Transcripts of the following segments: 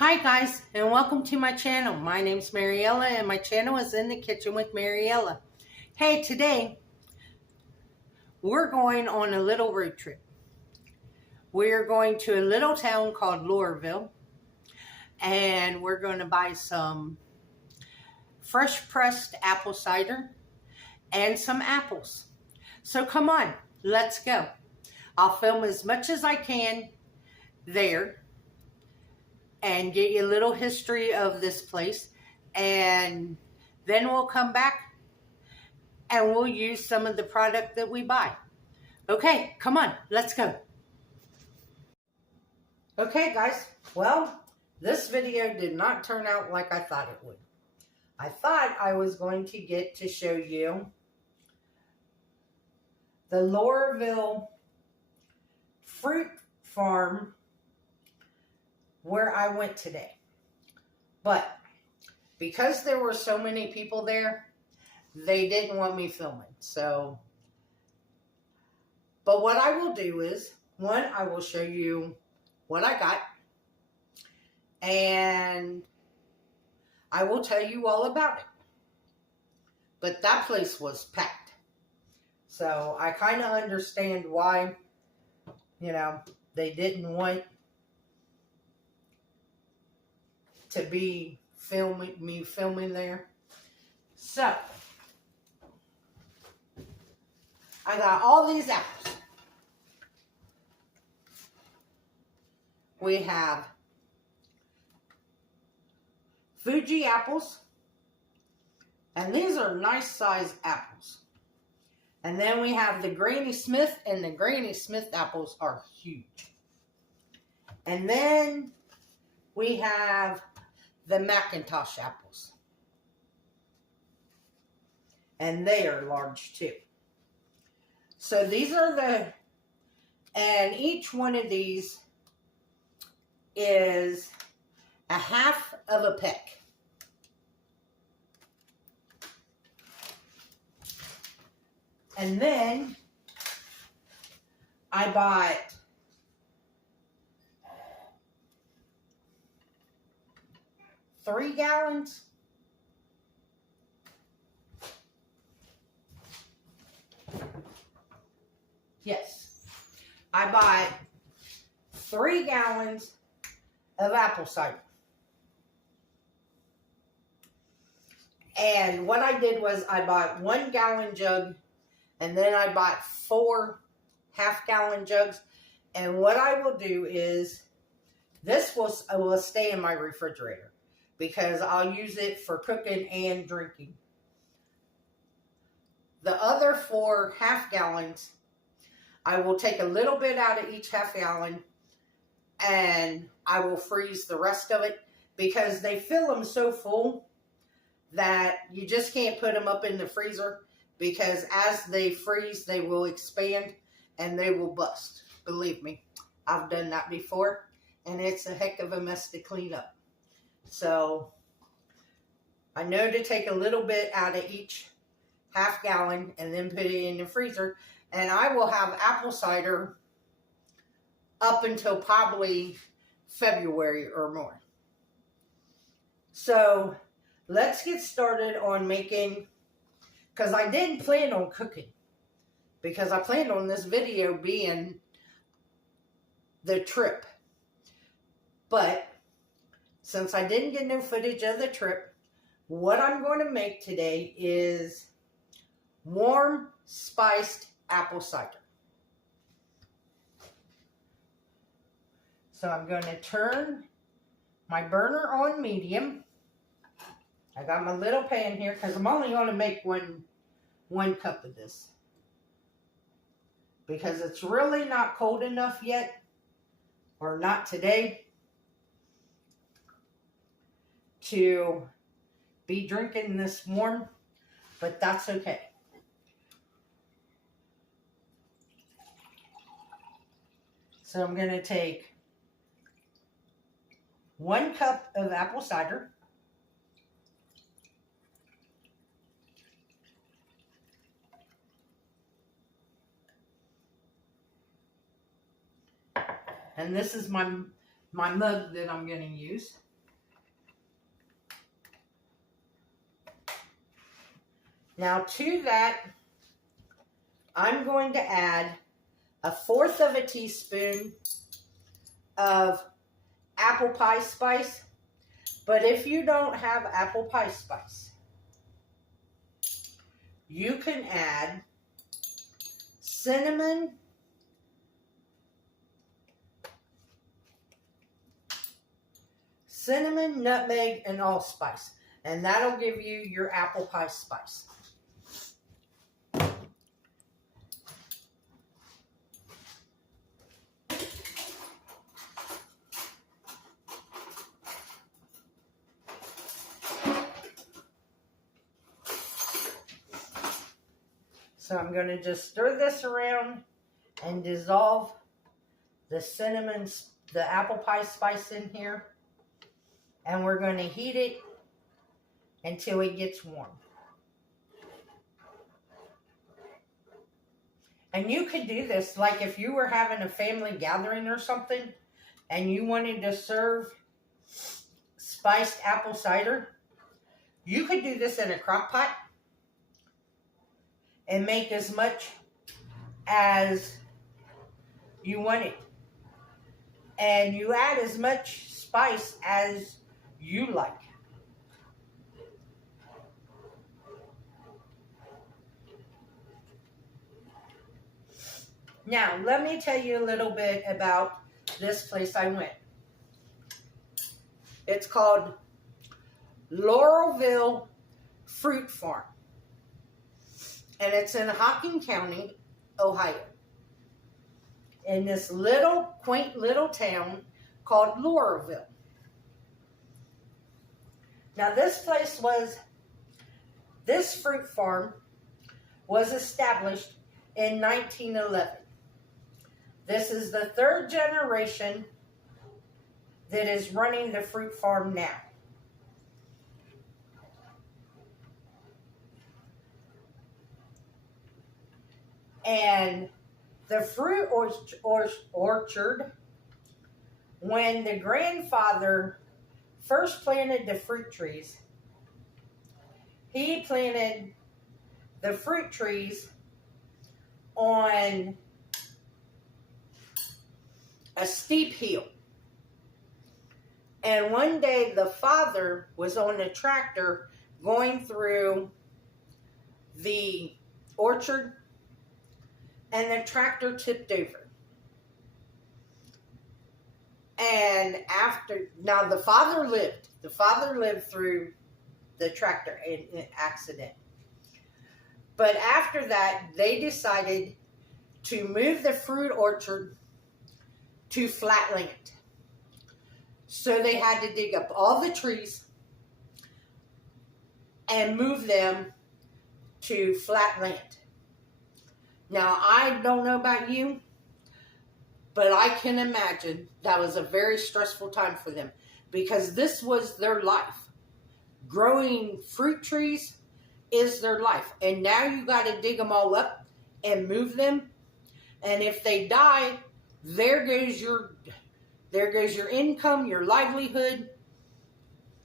Hi guys, and welcome to my channel. My name's Mariella, and my channel is In the Kitchen with Mariella. Hey, today we're going on a little road trip. We're going to a little town called Laurelville, and we're going to buy some fresh pressed apple cider and some apples. So come on, let's go. I'll film as much as I can there and get you a little history of this place, and then we'll come back and we'll use some of the product that we buy. Okay, come on, let's go. Okay guys, well, this video did not turn out like I thought it would. I thought I was going to get to show you the Laurelville fruit farm where I went today. But because there were so many people there, they didn't want me filming. But what I will do is, one, I will show you what I got, and I will tell you all about it. But that place was packed. So I kind of understand why, they didn't want to be filming there. So I got all these apples. We have Fuji apples, and these are nice sized apples. And then we have the Granny Smith, and the Granny Smith apples are huge. And then we have the Macintosh apples, and they are large too. So these are and each one of these is a half of a peck. And then I bought 3 gallons. Yes, I bought 3 gallons of apple cider. And what I did was I bought 1 gallon jug, and then I bought 4 half-gallon jugs. And what I will do is, this will stay in my refrigerator, because I'll use it for cooking and drinking. The other 4 half gallons, I will take a little bit out of each half gallon, and I will freeze the rest of it, because they fill them so full that you just can't put them up in the freezer, because as they freeze, they will expand and they will bust. Believe me, I've done that before, and it's a heck of a mess to clean up. So I know to take a little bit out of each half gallon and then put it in the freezer, and I will have apple cider up until probably February or more. So let's get started on making, because I didn't plan on cooking, because I planned on this video being the trip. But since I didn't get no footage of the trip, what I'm going to make today is warm spiced apple cider. So I'm going to turn my burner on medium. I got my little pan here because I'm only going to make one cup of this, because it's really not cold enough yet, or not today, to be drinking this warm, but that's okay. So I'm going to take 1 cup of apple cider, and this is my mug that I'm going to use. Now to that, I'm going to add 1/4 teaspoon of apple pie spice. But if you don't have apple pie spice, you can add cinnamon, nutmeg, and allspice. And that'll give you your apple pie spice. So I'm going to just stir this around and dissolve the cinnamon, the apple pie spice in here. And we're going to heat it until it gets warm. And you could do this like if you were having a family gathering or something and you wanted to serve spiced apple cider. You could do this in a crock pot and make as much as you want it. And you add as much spice as you like. Now, let me tell you a little bit about this place I went. It's called Laurelville Fruit Farm. And it's in Hocking County, Ohio. In this little, quaint little town called Laurelville. Now this fruit farm was established in 1911. This is the 3rd generation that is running the fruit farm now. And the fruit orchard, when the grandfather first planted the fruit trees, he planted the fruit trees on a steep hill. And one day the father was on a tractor going through the orchard, and the tractor tipped over. And now the father lived. The father lived through the tractor accident. But after that, they decided to move the fruit orchard to flat land. So they had to dig up all the trees and move them to flat land. Now, I don't know about you, but I can imagine that was a very stressful time for them because this was their life. Growing fruit trees is their life. And now you got to dig them all up and move them. And if they die, there goes your income, your livelihood,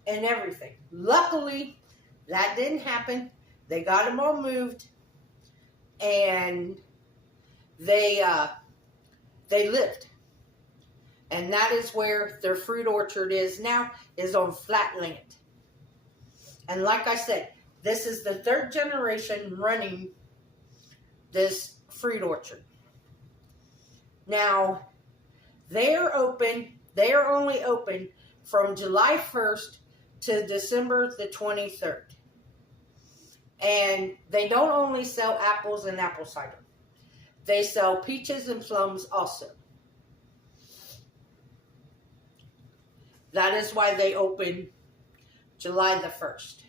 and everything. Luckily, that didn't happen. They got them all moved. And they lived. And that is where their fruit orchard is now, is on flat land. And like I said, this is the 3rd generation running this fruit orchard. Now, they are only open from July 1st to December the 23rd. And they don't only sell apples and apple cider. They sell peaches and plums also. That is why they open July the 1st.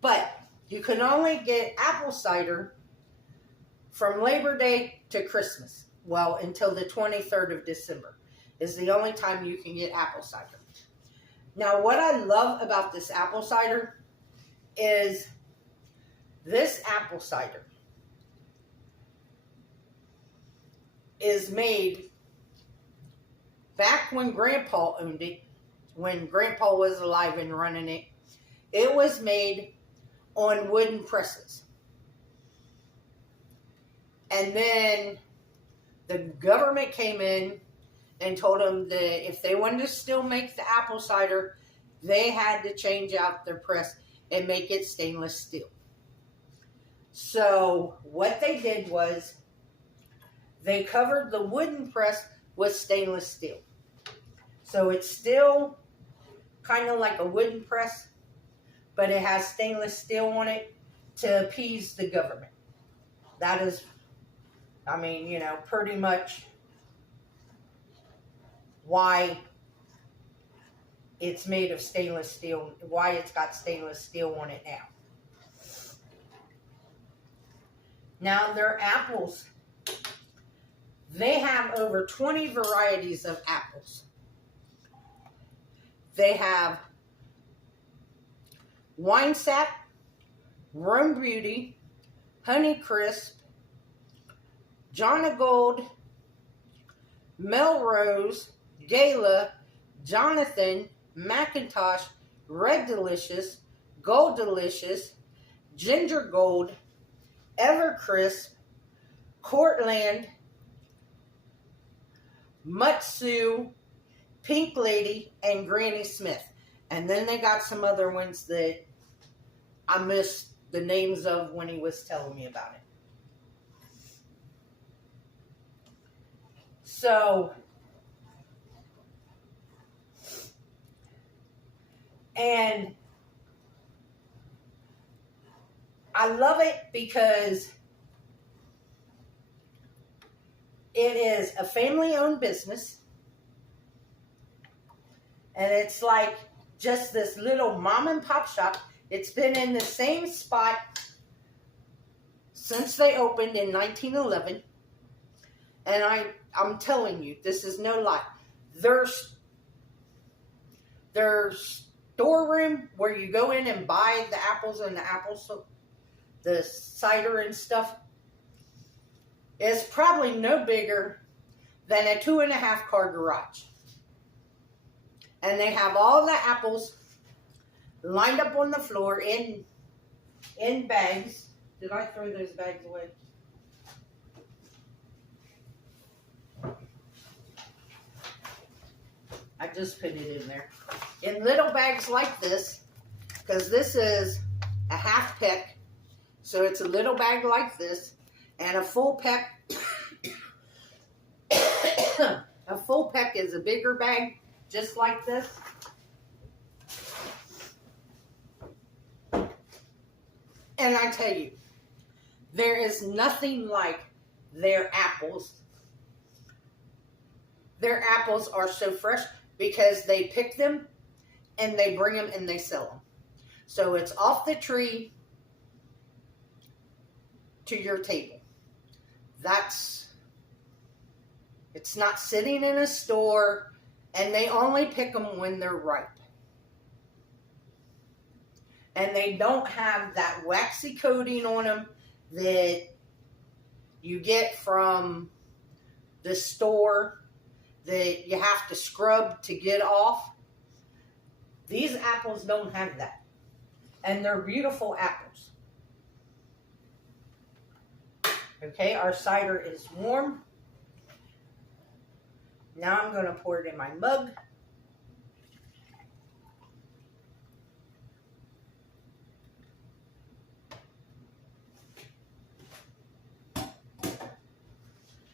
But you can only get apple cider from Labor Day to Christmas. Well, until the 23rd of December is the only time you can get apple cider. Now, what I love about this apple cider is this apple cider is made back when Grandpa owned it, when Grandpa was alive and running it. It was made on wooden presses. And then the government came in and told them that if they wanted to still make the apple cider, they had to change out their press and make it stainless steel. So what they did was they covered the wooden press with stainless steel. So it's still kind of like a wooden press, but it has stainless steel on it to appease the government. That is, I mean, you know, pretty much why it's made of stainless steel, why it's got stainless steel on it now. Now, their apples, they have over 20 varieties of apples. They have Wine Sap, Rome Beauty, Honey Crisp, Jonna Gold, Melrose, Gala, Jonathan, Macintosh, Red Delicious, Gold Delicious, Ginger Gold, Evercrisp, Cortland, Mutsu, Pink Lady, and Granny Smith. And then they got some other ones that I missed the names of when he was telling me about it. So, and I love it because it is a family-owned business. And it's like just this little mom and pop shop. It's been in the same spot since they opened in 1911. And I'm telling you, this is no lie. Their storeroom where you go in and buy the apples and the cider and stuff is probably no bigger than a 2.5 car garage. And they have all the apples lined up on the floor in bags. Did I throw those bags away? I just put it in there. In little bags like this, because this is a half peck. So it's a little bag like this. And a full peck. A full peck is a bigger bag. Just like this. And I tell you, there is nothing like their apples. Their apples are so fresh because they pick them and they bring them and they sell them. So it's off the tree to your table. It's not sitting in a store. And they only pick them when they're ripe. And they don't have that waxy coating on them that you get from the store that you have to scrub to get off. These apples don't have that. And they're beautiful apples. Okay, our cider is warm. Now I'm going to pour it in my mug.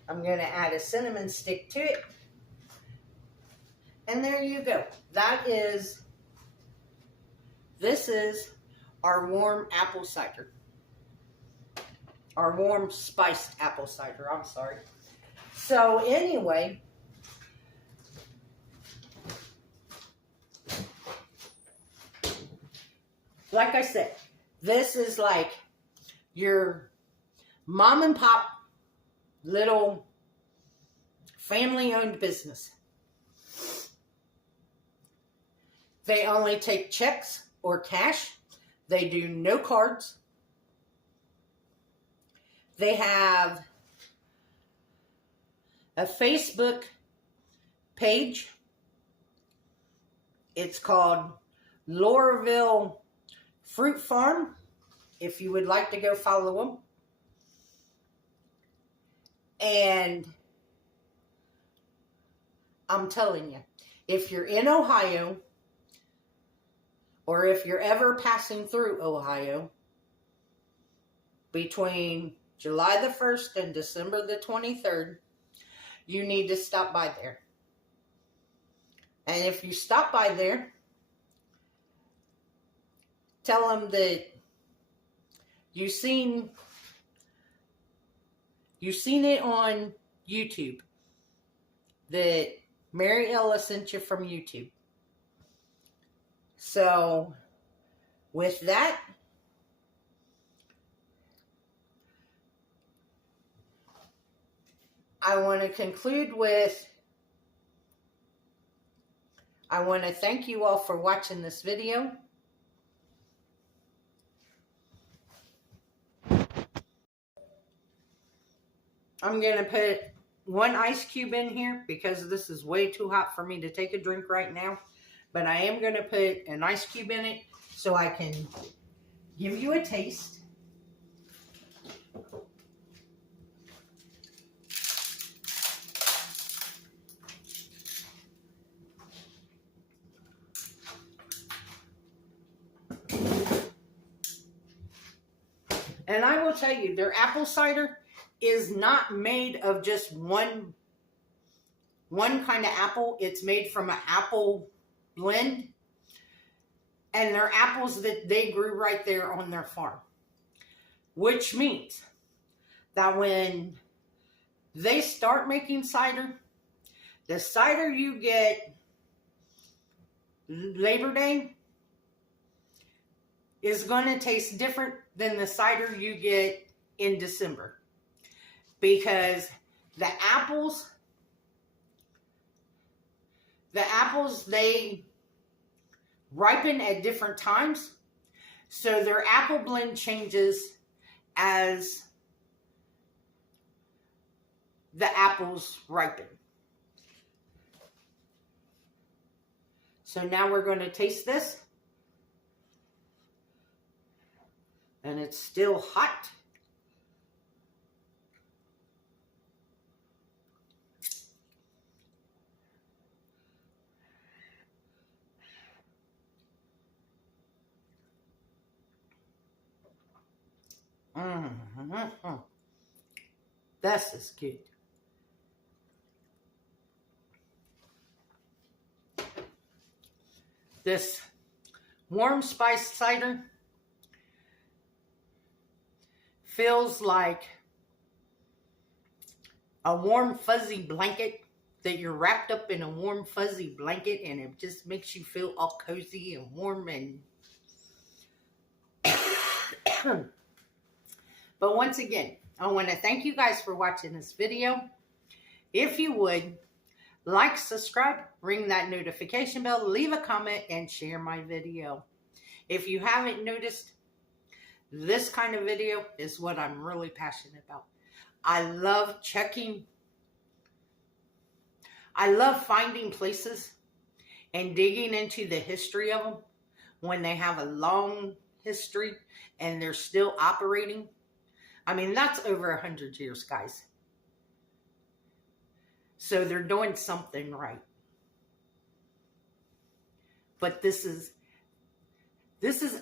I'm going to add a cinnamon stick to it. And there you go. This is our warm apple cider. Our warm spiced apple cider, I'm sorry. So anyway, like I said, this is like your mom and pop little family-owned business. They only take checks or cash. They do no cards. They have a Facebook page. It's called Laurelville Fruit Farm. if you would like to go follow them. And I'm telling you, if you're in Ohio, or if you're ever passing through Ohio, between July the 1st and December the 23rd, you need to stop by there. And if you stop by there, tell them that you've seen it on YouTube, that Maryella sent you from YouTube. So, with that, I want to conclude with, I want to thank you all for watching this video. I'm going to put 1 ice cube in here because this is way too hot for me to take a drink right now. But I am going to put an ice cube in it so I can give you a taste. And I will tell you, their apple cider is not made of just one kind of apple. It's made from an apple blend. And they're apples that they grew right there on their farm. Which means that when they start making cider, the cider you get Labor Day is going to taste different than the cider you get in December. Because the apples, they ripen at different times. So their apple blend changes as the apples ripen. So now we're going to taste this. And it's still hot. This is good. This warm spiced cider feels like a warm fuzzy blanket, that you're wrapped up in a warm fuzzy blanket, and it just makes you feel all cozy and warm. And but once again, I want to thank you guys for watching this video. If you would, like, subscribe, ring that notification bell, leave a comment, and share my video. If you haven't noticed, this kind of video is what I'm really passionate about. I love checking. I love finding places and digging into the history of them when they have a long history and they're still operating. I mean, that's over 100 years, guys. So they're doing something right. But this is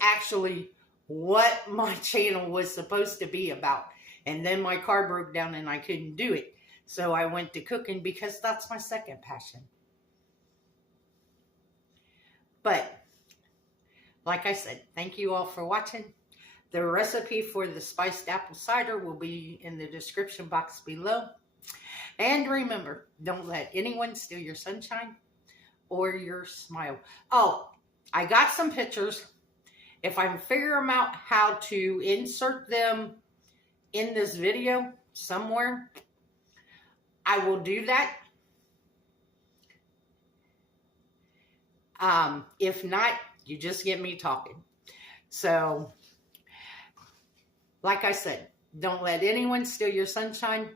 actually what my channel was supposed to be about. And then my car broke down and I couldn't do it. So I went to cooking because that's my second passion. But, like I said, thank you all for watching. The recipe for the spiced apple cider will be in the description box below. And remember, don't let anyone steal your sunshine or your smile. Oh, I got some pictures. If I can figure them out how to insert them in this video somewhere, I will do that. If not, you just get me talking. So, like I said, don't let anyone steal your sunshine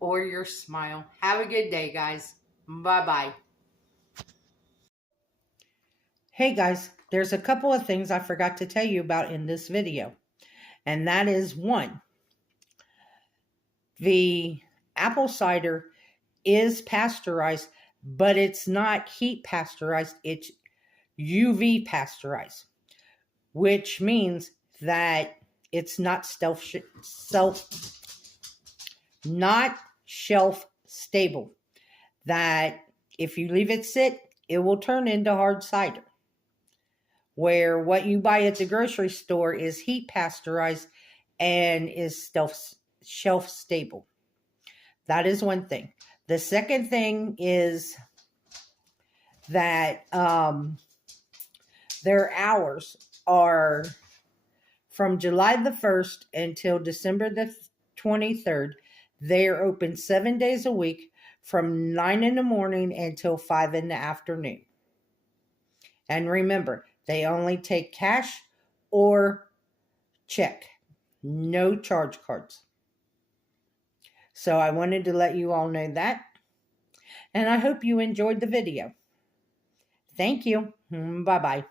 or your smile. Have a good day, guys. Bye-bye. Hey, guys, there's a couple of things I forgot to tell you about in this video. And that is one, the apple cider is pasteurized, but it's not heat pasteurized, it's UV pasteurized, which means that it's not not shelf stable. That if you leave it sit, it will turn into hard cider. Where what you buy at the grocery store is heat pasteurized and is shelf stable. That is one thing. The second thing is that their hours are from July the 1st until December the 23rd. They are open 7 days a week from 9 in the morning until 5 in the afternoon. And remember, they only take cash or check. No charge cards. So I wanted to let you all know that. And I hope you enjoyed the video. Thank you. Bye-bye.